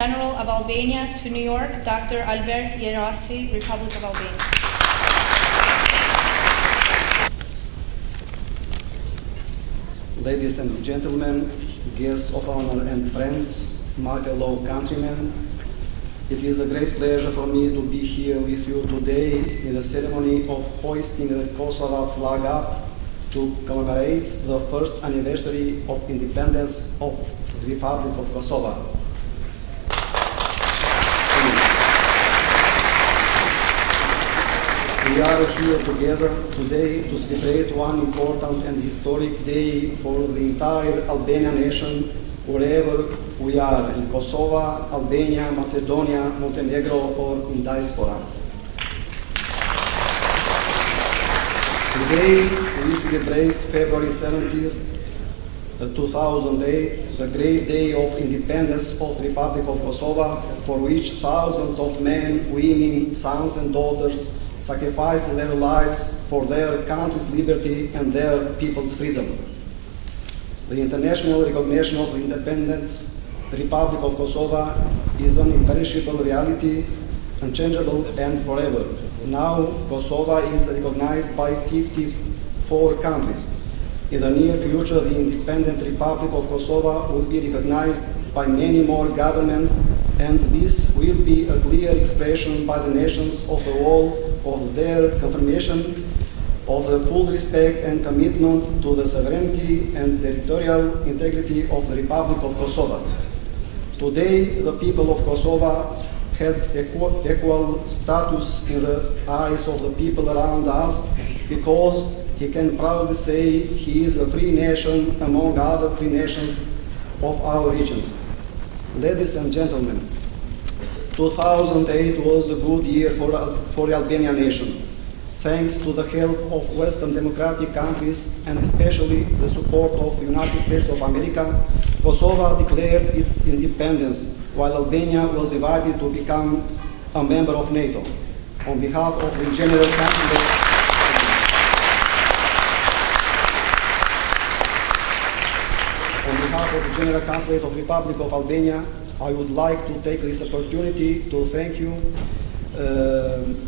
General of Albania to New York, Dr. Albert Yerasi, Republic of Albania. Ladies and gentlemen, guests of honor and friends, my fellow countrymen, it is a great pleasure for me to be here with you today in the ceremony of hoisting the Kosovo flag up to commemorate the first anniversary of independence of the Republic of Kosovo. We are here together today to celebrate one important and historic day for the entire Albanian nation, wherever we are, in Kosovo, Albania, Macedonia, Montenegro, or in diaspora. Today, we celebrate February 17th, 2008, the great day of independence of the Republic of Kosovo, for which thousands of men, women, sons and daughters sacrificed their lives for their country's liberty and their people's freedom. The international recognition of independence, the Republic of Kosovo, is an imperishable reality, unchangeable and forever. Now, Kosovo is recognized by 54 countries. In the near future, the independent Republic of Kosovo will be recognized by many more governments, and this will be a clear expression by the nations of the world of their confirmation of the full respect and commitment to the sovereignty and territorial integrity of the Republic of Kosovo. Today, the people of Kosovo has equal status in the eyes of the people around us, because he can proudly say he is a free nation among other free nations of our regions. Ladies and gentlemen, 2008 was a good year for the Albanian nation. Thanks to the help of Western democratic countries and especially the support of the United States of America, Kosovo declared its independence, while Albania was invited to become a member of NATO. On behalf of the General Consulate of the Republic of Albania, I would like to take this opportunity to thank you,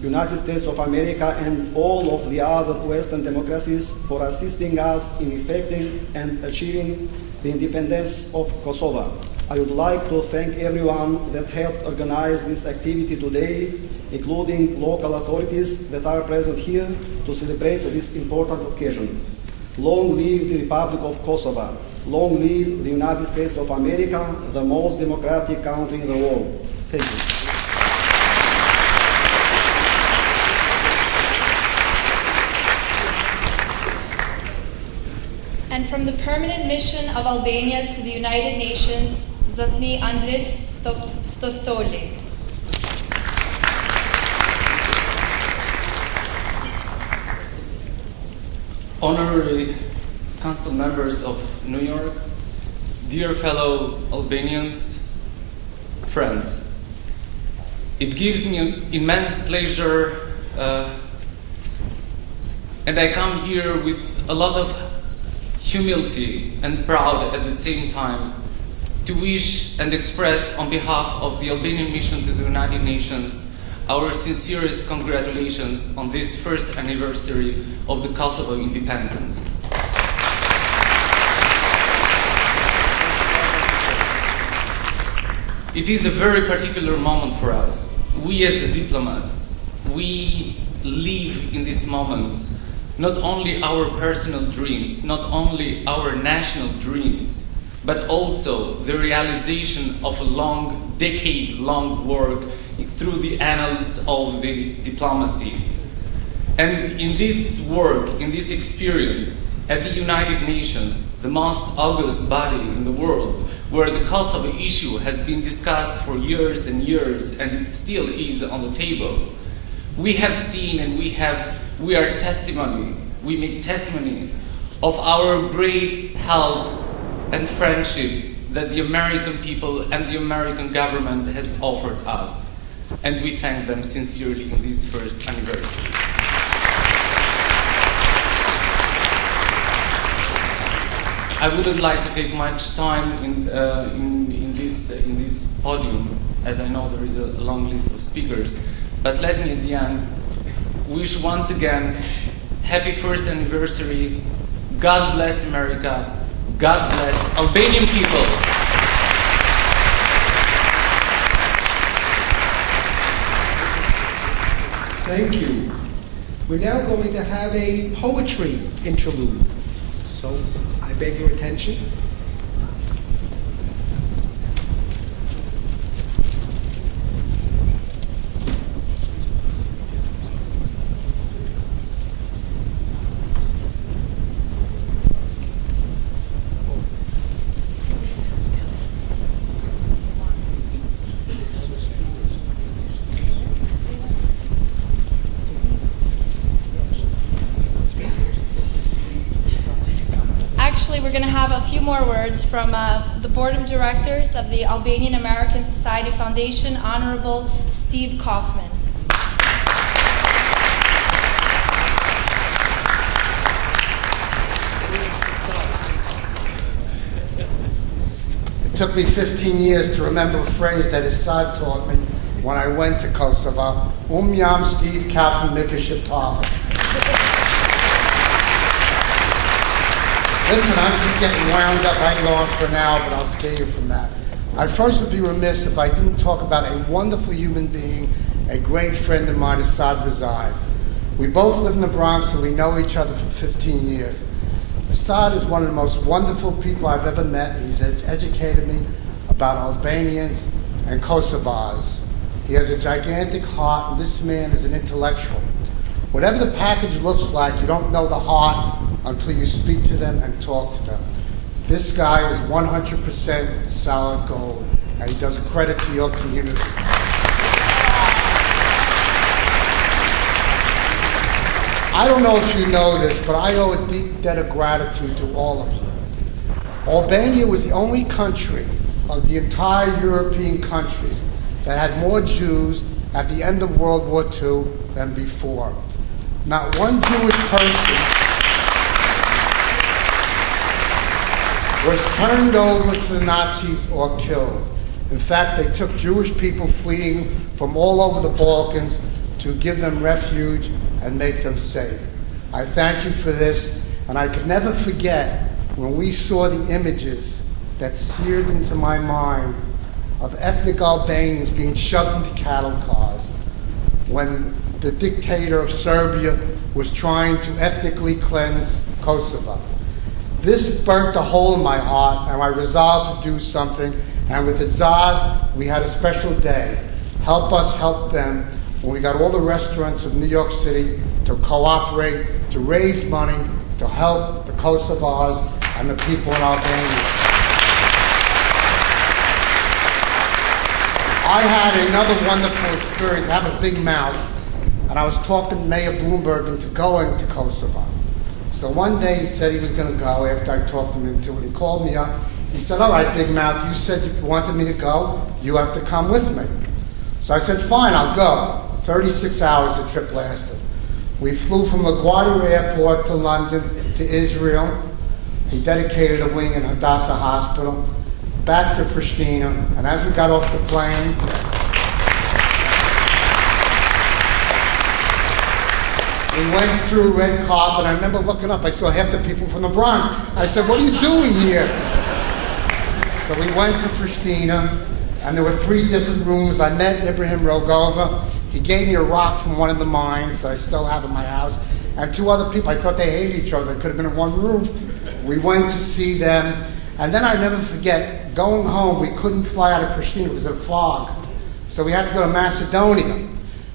United States of America and all of the other Western democracies, for assisting us in effecting and achieving the independence of Kosovo. I would like to thank everyone that helped organize this activity today, including local authorities that are present here to celebrate this important occasion. Long live the Republic of Kosovo. Long live the United States of America, the most democratic country in the world. Thank you. And from the Permanent Mission of Albania to the United Nations, Zotni Andris Stostoli. Honorary Council members of New York, dear fellow Albanians, friends, it gives me an immense pleasure, and I come here with a lot of humility and proud at the same time to wish and express on behalf of the Albanian mission to the United Nations our sincerest congratulations on this first anniversary of the Kosovo independence. It is a very particular moment for us. We as diplomats, we live in these moments not only our personal dreams, not only our national dreams, but also the realization of a decade-long work through the annals of the diplomacy. And in this work, in this experience, at the United Nations, the most august body in the world, where the Kosovo issue has been discussed for years and years, and it still is on the table, we have seen and we make testimony of our great help and friendship that the American people and the American government has offered us. And we thank them sincerely in this first anniversary. I wouldn't like to take much time in this this podium, as I know there is a long list of speakers. But let me at the end wish once again happy first anniversary. God bless America. God bless Albanian people. Thank you. We're now going to have a poetry interlude. So I beg your attention. Actually, we're going to have a few more words from the Board of Directors of the Albanian American Society Foundation, Honorable Steve Kaufman. It took me 15 years to remember a phrase that Esad taught me when I went to Kosova. Jam Steve Kaufman Mikashitava. Listen, I'm just getting wound up. I can go on for an hour, but I'll spare you from that. I first would be remiss if I didn't talk about a wonderful human being, a great friend of mine, Esad Rizai. We both live in the Bronx and we know each other for 15 years. Esad is one of the most wonderful people I've ever met. He's educated me about Albanians and Kosovars. He has a gigantic heart, and this man is an intellectual. Whatever the package looks like, you don't know the heart until you speak to them and talk to them. This guy is 100% solid gold, and he does a credit to your community. I don't know if you know this, but I owe a deep debt of gratitude to all of you. Albania was the only country of the entire European countries that had more Jews at the end of World War II than before. Not one Jewish person was turned over to the Nazis or killed. In fact, they took Jewish people fleeing from all over the Balkans to give them refuge and make them safe. I thank you for this, and I could never forget when we saw the images that seared into my mind of ethnic Albanians being shoved into cattle cars when the dictator of Serbia was trying to ethnically cleanse Kosovo. This burnt a hole in my heart, and I resolved to do something. And with Esad, we had a special day. Help us help them. When we got all the restaurants of New York City to cooperate, to raise money, to help the Kosovars and the people in Albania. I had another wonderful experience. I have a big mouth, and I was talking Mayor Bloomberg into going to Kosovo. So one day he said he was going to go after I talked him into it. He called me up. He said, all right, Big Mouth, you said you wanted me to go. You have to come with me. So I said, fine, I'll go. 36 hours the trip lasted. We flew from LaGuardia Airport to London to Israel. He dedicated a wing in Hadassah Hospital. Back to Pristina. And as we got off the plane, we went through red carpet. I remember looking up. I saw half the people from the Bronx. I said, what are you doing here? So we went to Pristina, and there were 3 different rooms. I met Ibrahim Rogova. He gave me a rock from one of the mines that I still have in my house, and 2 other people. I thought they hated each other. They could have been in one room. We went to see them, and then I never forget, going home, we couldn't fly out of Pristina. It was a fog. So we had to go to Macedonia.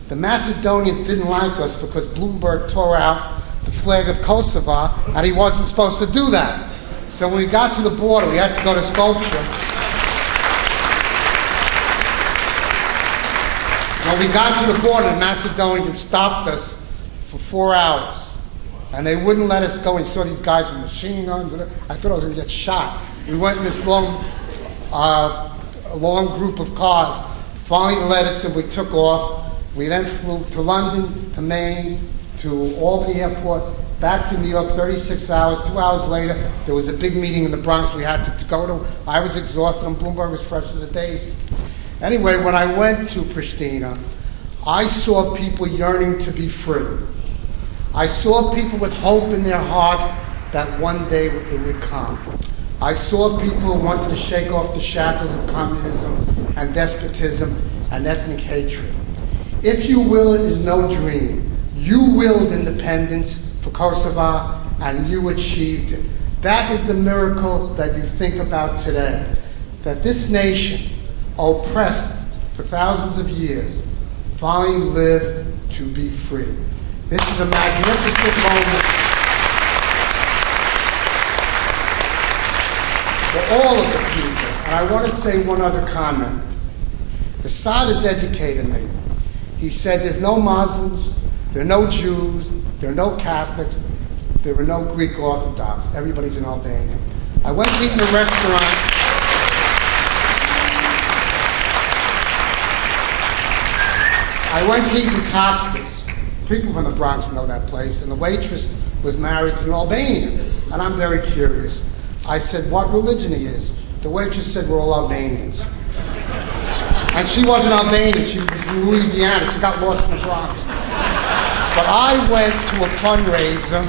The Macedonians didn't like us because Bloomberg tore out the flag of Kosovo, and he wasn't supposed to do that. So when we got to the border, we had to go to Skopje. When we got to the border, the Macedonians stopped us for 4 hours, and they wouldn't let us go. We saw these guys with machine guns, and I thought I was going to get shot. We went in this long group of cars. Finally, they let us, and we took off. We then flew to London, to Maine, to Albany Airport, back to New York, 36 hours. 2 hours later, there was a big meeting in the Bronx we had to go to. I was exhausted, and Bloomberg was fresh as a daisy. Anyway, when I went to Pristina, I saw people yearning to be free. I saw people with hope in their hearts that one day it would come. I saw people who wanted to shake off the shackles of communism and despotism and ethnic hatred. If you will, it is no dream. You willed independence for Kosovo, and you achieved it. That is the miracle that you think about today, that this nation, oppressed for thousands of years, finally lived to be free. This is a magnificent moment for all of the people. And I want to say one other comment. Esad has educated me. He said there's no Muslims, there are no Jews, there are no Catholics, there are no Greek Orthodox. Everybody's an Albanian. I went to eat in a restaurant. I went to eat in Tosca's. People from the Bronx know that place, and the waitress was married to an Albanian. And I'm very curious. I said, what religion he is? The waitress said, we're all Albanians. And she wasn't Albanian, she was from Louisiana. She got lost in the Bronx. But I went to a fundraiser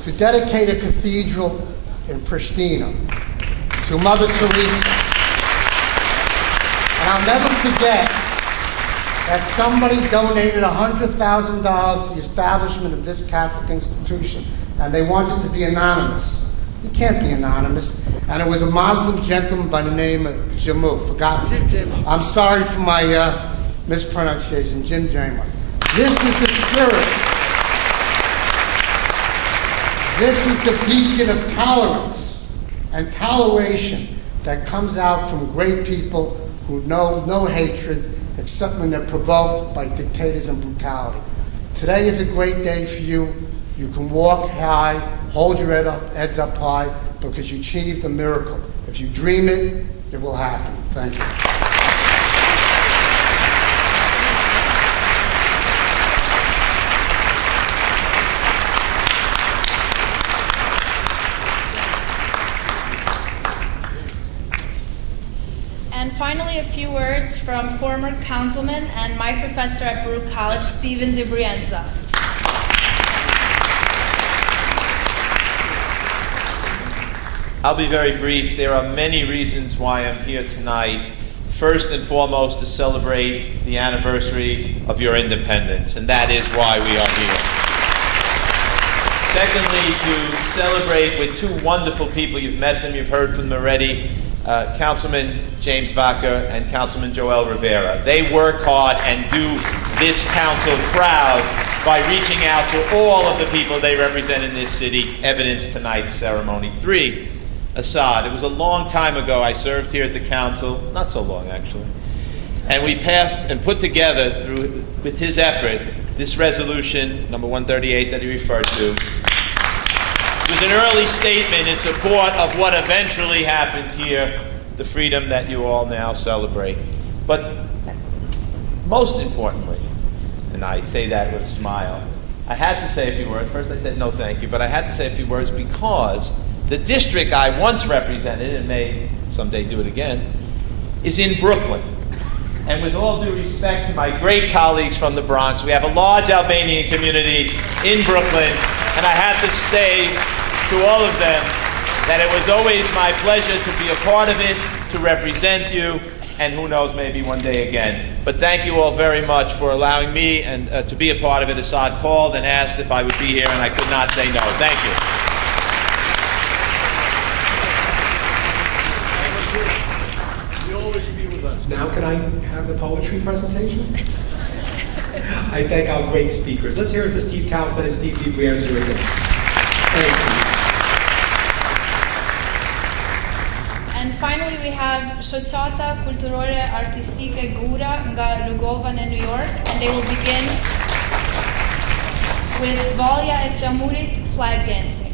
to dedicate a cathedral in Pristina to Mother Teresa. And I'll never forget that somebody donated $100,000 to the establishment of this Catholic institution, and they wanted to be anonymous. You can't be anonymous. And it was a Muslim gentleman by the name of Jamu, forgotten. I'm sorry for my mispronunciation, Jim Jamu. This is the spirit. This is the beacon of tolerance and toleration that comes out from great people who know no hatred except when they're provoked by dictators and brutality. Today is a great day for you. You can walk high, hold your heads up high, because you achieved a miracle. If you dream it, it will happen. Thank you. And finally, a few words from former councilman and my professor at Baruch College, Stephen DeBrienza. I'll be very brief. There are many reasons why I'm here tonight. First and foremost, to celebrate the anniversary of your independence, and that is why we are here. Secondly, to celebrate with two wonderful people. You've met them, you've heard from them already, Councilman James Vaca and Councilman Joel Rivera. They work hard and do this council proud by reaching out to all of the people they represent in this city, evidence tonight's ceremony. 3, Esad. It was a long time ago I served here at the council, not so long actually, and we passed and put together, with his effort, this resolution, number 138 that he referred to. It was an early statement in support of what eventually happened here, the freedom that you all now celebrate. But most importantly, and I say that with a smile, I had to say a few words. First I said no thank you, but I had to say a few words because the district I once represented, and may someday do it again, is in Brooklyn. And with all due respect to my great colleagues from the Bronx, we have a large Albanian community in Brooklyn, and I had to say to all of them that it was always my pleasure to be a part of it, to represent you, and who knows, maybe one day again. But thank you all very much for allowing me and to be a part of it. Esad called and asked if I would be here, and I could not say no. Thank you. Now can I have the poetry presentation? I thank our great speakers. Let's hear it for Steve Kaufman and Steve DeBrienza again. Thank you. And finally, we have Shoqata Kulturore Artistike Gura nga Lugova në New York, and they will begin with Valja e Flamurit flag dancing.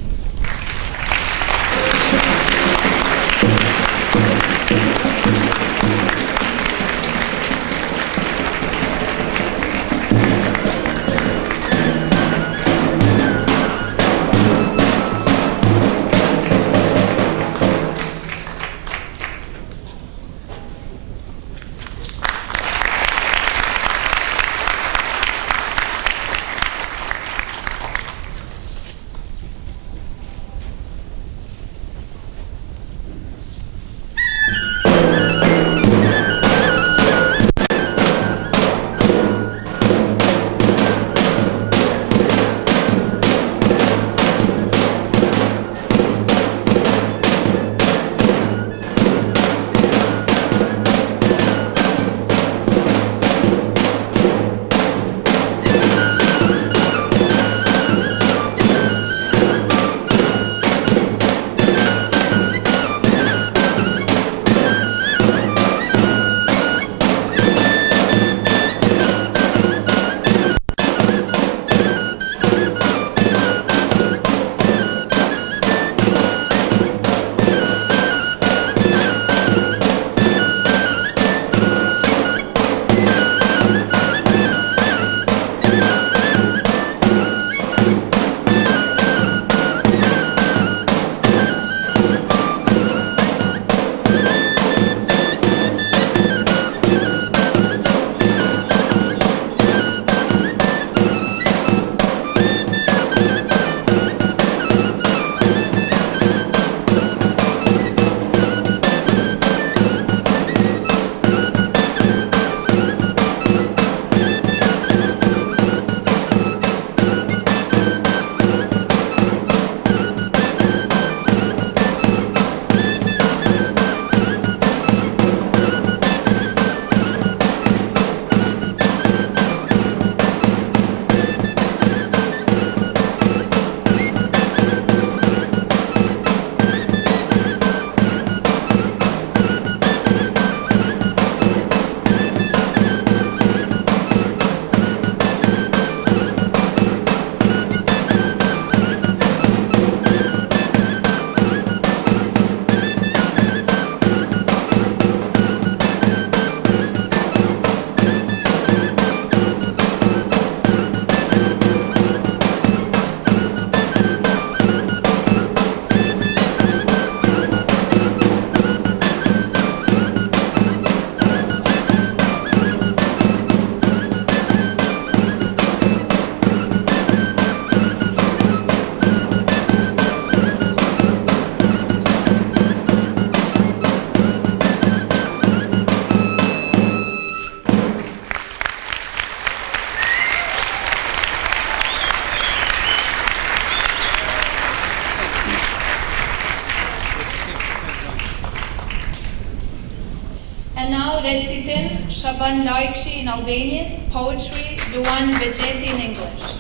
Shaban Laikshi in Albanian, poetry, Luan Vegeti in English.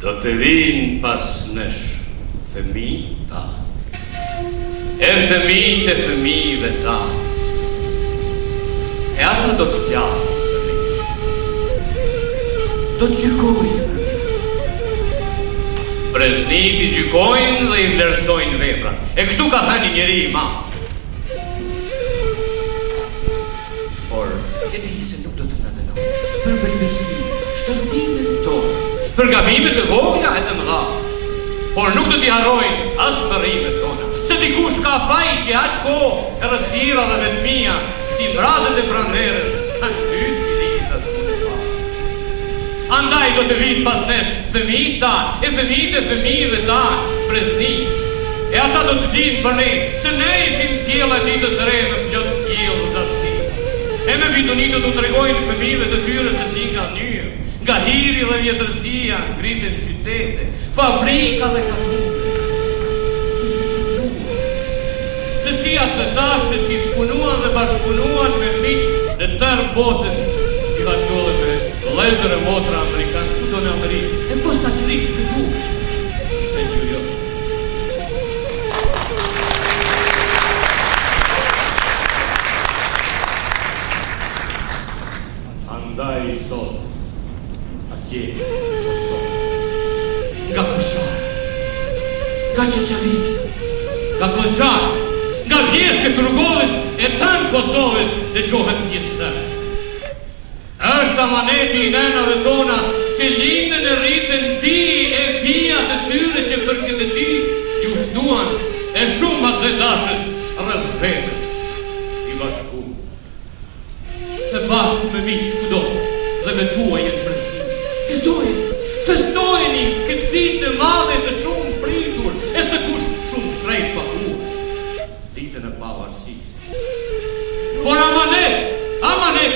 Do të vinë pas nesh fëmijë ta, e fëmijët e fëmijëve ta, e ata do të flasin për ne, do të gjykojnë për ne. Preznik i gjykojnë dhe i vlerësojnë veprat, e kështu ka thënë njeri i madh. Por, e di se nuk do të na dënojnë për bëjtësinë, shtrëngimet tonë, për gabimet e vogla e të mëdha, por nuk do t'i harrojnë as mërimet tona, se dikush ka faj që aq kohë, errësira dhe vetmia, si mrazet e pranverës, kanë dytë filitat të pa. Andaj do të vinë pas nesh fëmijët tanë, e fëmijët e fëmijëve tanë, preznik, e ata do të dinë për ne, se ne ishim tjela ditës re me plot tjellë dhe dashni. E me bidonitë do të tregojnë fëmijëve të tyre se si nga njërë, nga hiri dhe vjetërsia, ngritën qytete, fabrika dhe katune. Se si atë tashe si punuan dhe bashkëpunuan me miqë dhe tërë botën, që vazhdojnë me vëllezër e motra amerikanë, kudo në Amerikë, e po sa qërish të du, e New York. Andaj sot, nga Kosova, nga Qeqaritja, nga Kozar, nga vjeshke të rrugovës e tanë Kosovës dhe gjohet një sërë. Është amaneti i nenave tona që lindën e rritën bi e bia të tyre që për këtë ditë juftuan e shumat dhe dashës rreth vetës i bashku. Se bashku me miqë kudo dhe me tua jetë prezime. Gëzojnë, festojni këtë ditë e madhe të shumë pritur, e së kush shumë shtrejt pakur, ditën e pavarësisë. Por amanet,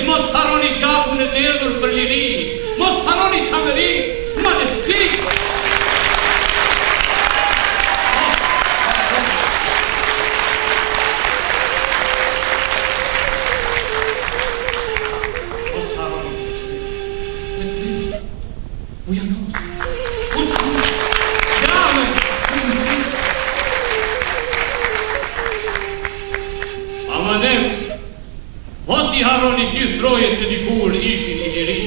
mos haroni gjakun e derdhur për lirinë, mos haroni qamërinë, madhësi. Mos i harroni gjithë trojet që dikur ishin i liri.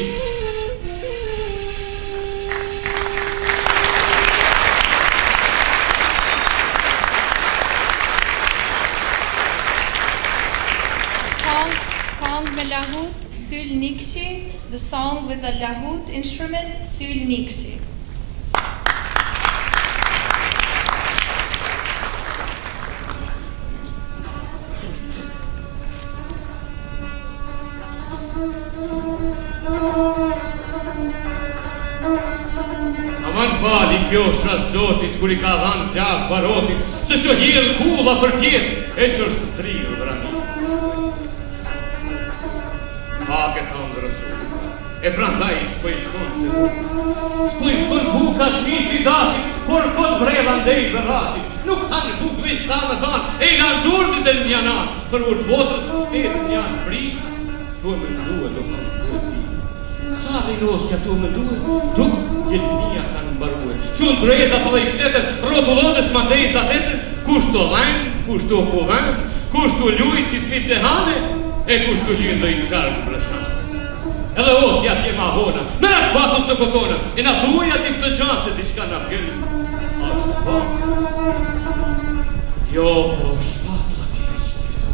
Kong me lahut, syl nikshi, the song with a lahut instrument, syl nikshi. Kjo shas zotit, kur i ka dhanë flakë barotit, se që hirë kulla për tjetë, e që është trirë vranit. Pak e tonë rësullë, e prandaj s'po i shkon të bukë. S'po i shkon bukë as mishi dashit, por kot brella ndej vërrashit. Nuk kanë bukë veç sa me thanë, e i kanë durdi dhe një nanë, për urtë votërës së shtetë janë frikë, tu e me nduhe do kanë duhe. Sa dhe i nosja tu e me nduhe, tu jetë mija kanë mbaruhe. Qunë dreza për dhe i qëtetër, rotullonës mandej sa tetër, kush të dhenë, kush të okuvën, kush të lujtë që cvice hane, e kush të ljën dhe i qarë brëshanë. Edhe osja tje ma hona, me në shpatën së kotona, e në thuja t'i ftë gjase t'i shka në gëllë. A shpatë. Jo, po shpatë la tje që t'i ftë.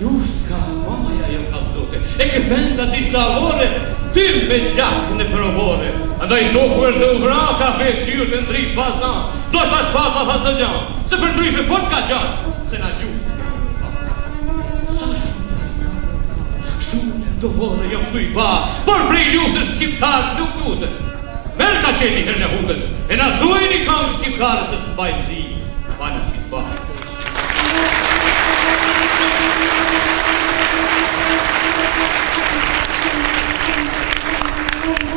Juft ka mamaja jo kalzote, e ke benda disa vore, tyrë me gjakë në provore. Andaj sokuer dhe uvra ka fe qyrë të ndritë bazan, do shta shpata tha së gjanë, se për ndryshe fort ka gjanë, se na gjuhë. Sa shumë të vore jam të i ba, por prej luftës shqiptarë nuk tute. Merë ka qeni her në hutën, e na dhujni kam shqiptarë se së bajnë zi, banë që të ba. Don't